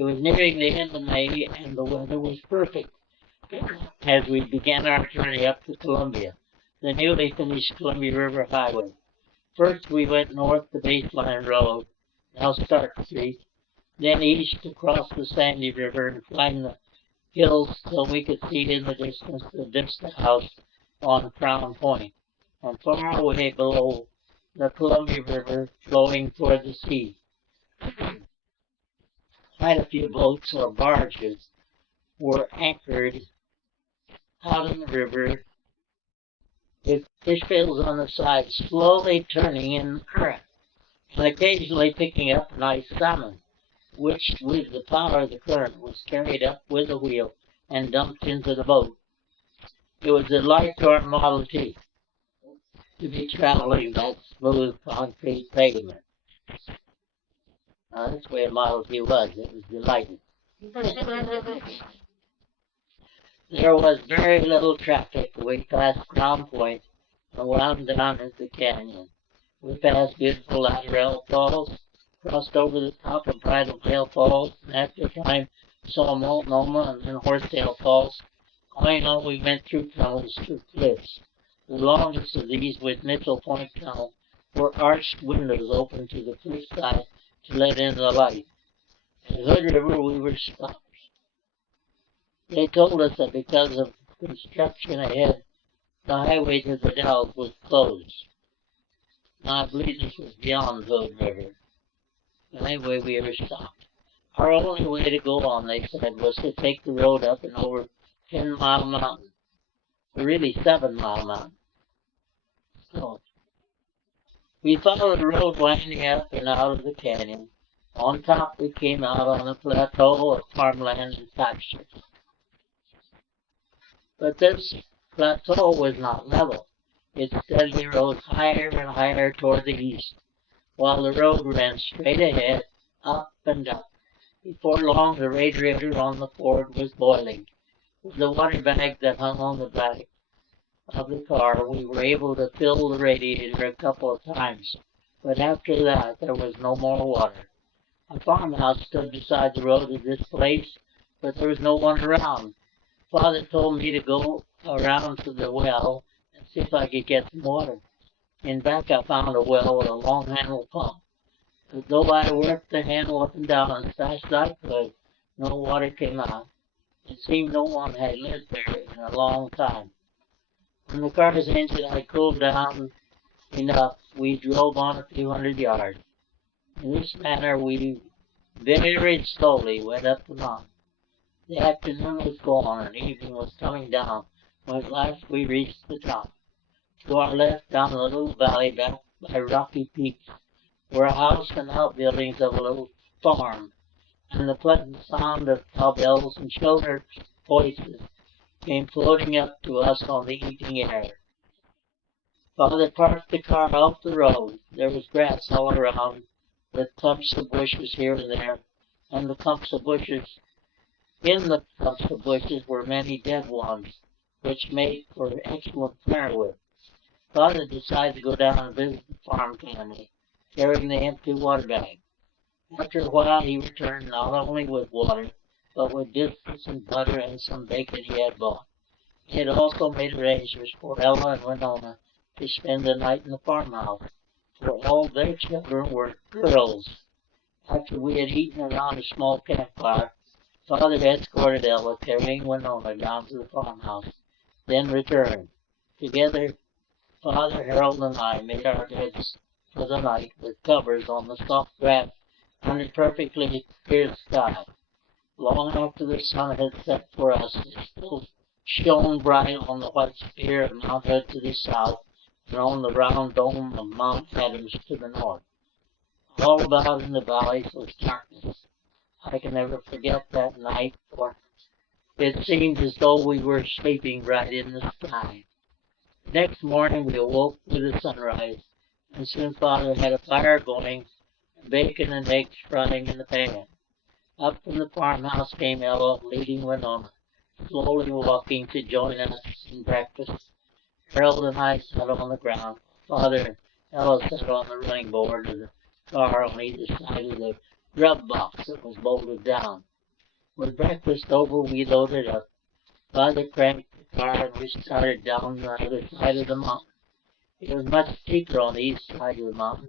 It was nearing the end of May, and the weather was perfect as we began our journey up to Columbia, the newly finished Columbia River Highway. First, we went north to Baseline Road, now Stark Street, then east across the Sandy River and climbed the hills till we could see in the distance the Vista House on Crown Point, and far away below the Columbia River flowing toward the sea. Quite a few boats or barges were anchored out in the river with fish fields on the side slowly turning in the current and occasionally picking up nice salmon, which with the power of the current was carried up with the wheel and dumped into the boat. It was a delight to our Model T to be traveling that smooth concrete pavement. That's the way a Model T was. It was delighted. There was very little traffic. We passed Crown Point and wound down into the canyon. We passed beautiful Lateral Falls, crossed over the top of Bridal Falls, and after a time saw Multnomah and then Horsetail Falls. Going on, we went through tunnels through cliffs. The longest of these, with Mitchell Point Tunnel, were arched windows open to the cliff side to let in the light. At Hood River, we were stopped. They told us that because of construction ahead, the highway to the Dells was closed. Now, I believe this was beyond Hood River. But anyway, we were stopped. Our only way to go on, they said, was to take the road up and over 10 Mile Mountain. Really 7 Mile Mountain. So, we followed the road winding up and out of the canyon. On top, we came out on a plateau of farmland and pastures. But this plateau was not level. It steadily rose higher and higher toward the east, while the road ran straight ahead, up and up. Before long, the radiator on the Ford was boiling. With the water bag that hung on the back of the car, we were able to fill the radiator a couple of times, but after that, there was no more water. A farmhouse stood beside the road at this place, but there was no one around. Father told me to go around to the well and see if I could get some water. In back, I found a well with a long-handled pump. But though I worked the handle up and down as fast as I could, no water came out. It seemed no one had lived there in a long time. When the car's engine had cooled down enough, we drove on a few hundred yards. In this manner, we very slowly went up the mountain. The afternoon was gone and evening was coming down when at last we reached the top. To our left, down a little valley backed by rocky peaks, were a house and outbuildings of a little farm, and the pleasant sound of cowbells and children's voices came floating up to us on the evening air. Father parked the car off the road. There was grass all around, with clumps of bushes here and there, and in the clumps of bushes were many dead ones, which made for excellent firewood. Father decided to go down and visit the farm family, carrying the empty water bag. After a while, he returned not only with water, but with biscuits and butter and some bacon he had bought. He had also made arrangements for Ella and Winona to spend the night in the farmhouse, for all their children were girls. After we had eaten around a small campfire, Father escorted Ella, carrying Winona, down to the farmhouse, then returned. Together, Father, Harold, and I made our beds for the night with covers on the soft grass under perfectly clear sky. Long after the sun had set for us, it still shone bright on the white spire of Mount Hood to the south and on the round dome of Mount Adams to the north. All about in the valleys was darkness. I can never forget that night, for it seemed as though we were sleeping right in the sky. Next morning we awoke with the sunrise, and soon Father had a fire going, and bacon and eggs frying in the pan. Up from the farmhouse came Ella, leading Winona, slowly walking to join us in breakfast. Harold and I sat on the ground. Father and Ella sat on the running board of the car on either side of the grub box that was bolted down. With breakfast over, we loaded up. Father cranked the car and we started down the other side of the mountain. It was much steeper on the east side of the mountain.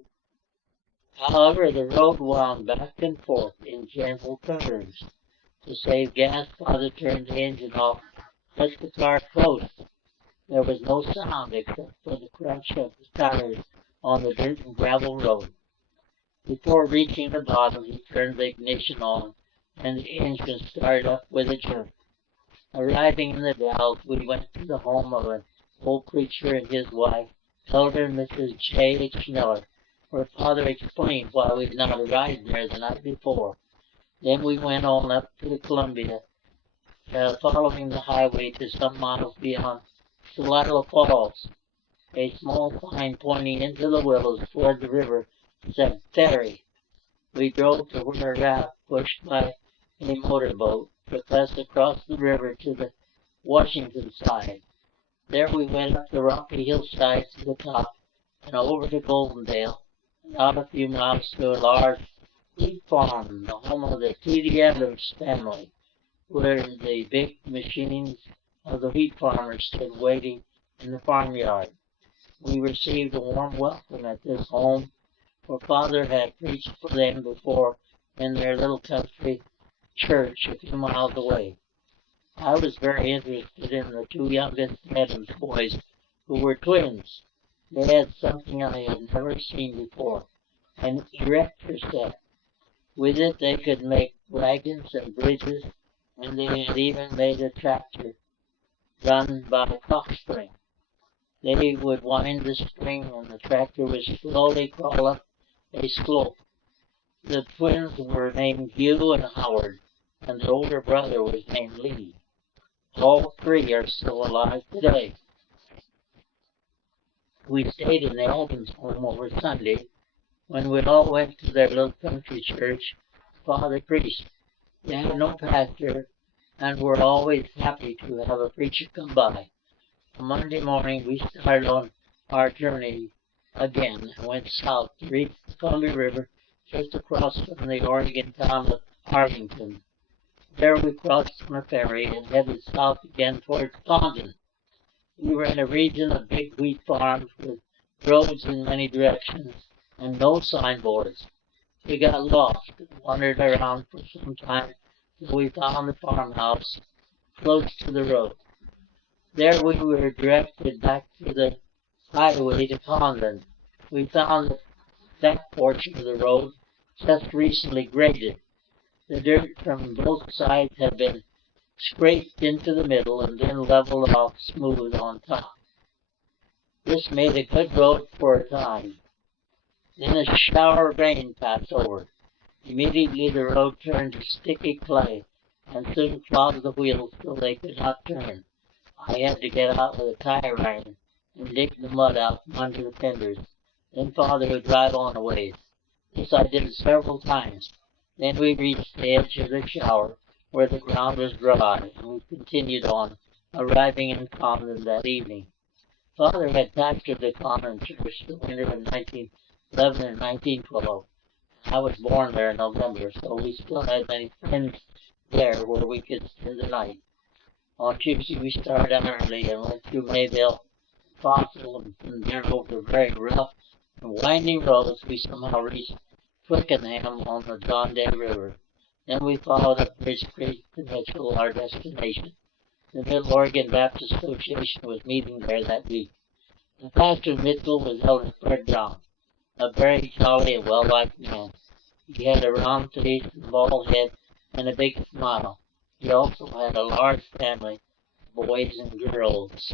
However, the road wound back and forth in gentle curves. To save gas, Father turned the engine off, let the car coast. There was no sound except for the crunch of the tires on the dirt and gravel road. Before reaching the bottom, he turned the ignition on, and the engine started up with a jerk. Arriving in the Dalles, we went to the home of an old preacher and his wife, Elder Mrs. J. H. Miller, where Father explained why we had not arrived there the night before. Then we went on up to the Columbia, following the highway to some miles beyond Salado Falls, a small sign pointing into the willows toward the river said ferry. We drove to where a raft pushed by a motorboat took us across the river to the Washington side. There we went up the rocky hillside to the top and over to Goldendale, and out a few miles to a large wheat farm, the home of the T.D. Adams family, where the big machines of the wheat farmers stood waiting in the farmyard. We received a warm welcome at this home, for Father had preached for them before in their little country church a few miles away. I was very interested in the two youngest Adams boys, who were twins. They had something I had never seen before, an erector set. With it they could make wagons and bridges, and they had even made a tractor run by a cock string. They would wind the string and the tractor would slowly crawl up a slope. The twins were named Hugh and Howard, and the older brother was named Lee. All three are still alive today. We stayed in the Adams home over Sunday. When we all went to their little country church, Father preached. They had no pastor, and were always happy to have a preacher come by. On Monday morning, we started on our journey again and went south to reach the Columbia River just across from the Oregon town of Arlington. There we crossed on a ferry and headed south again towards Condon. We were in a region of big wheat farms with roads in many directions and no signboards. We got lost and wandered around for some time till we found a farmhouse close to the road. There we were directed back to the highway to Condon. We found that portion of the road just recently graded. The dirt from both sides had been scraped into the middle and then leveled off smooth on top. This made a good road for a time. Then a shower of rain passed over. Immediately the road turned to sticky clay and soon clogged the wheels till they could not turn. I had to get out with a tire iron and dig the mud out from under the fenders. Then Father would drive on a ways. This I did several times. Then we reached the edge of the shower, where the ground was dry, and we continued on, arriving in Condon that evening. Father had pastored the Condon church the winter of 1911 and 1912. I was born there in November, so we still had many friends there where we could spend the night. On Tuesday we started out early and went through Mayville, Fossil, and from there over very rough and winding roads we somehow reached Twickenham on the John Day River. Then we followed up Bridge Creek to Mitchell, our destination. The Middle Oregon Baptist Association was meeting there that week. The pastor of Mitchell was Elder Fred Brown, a very jolly and well-liked man. He had a round face and bald head and a big smile. He also had a large family, boys and girls.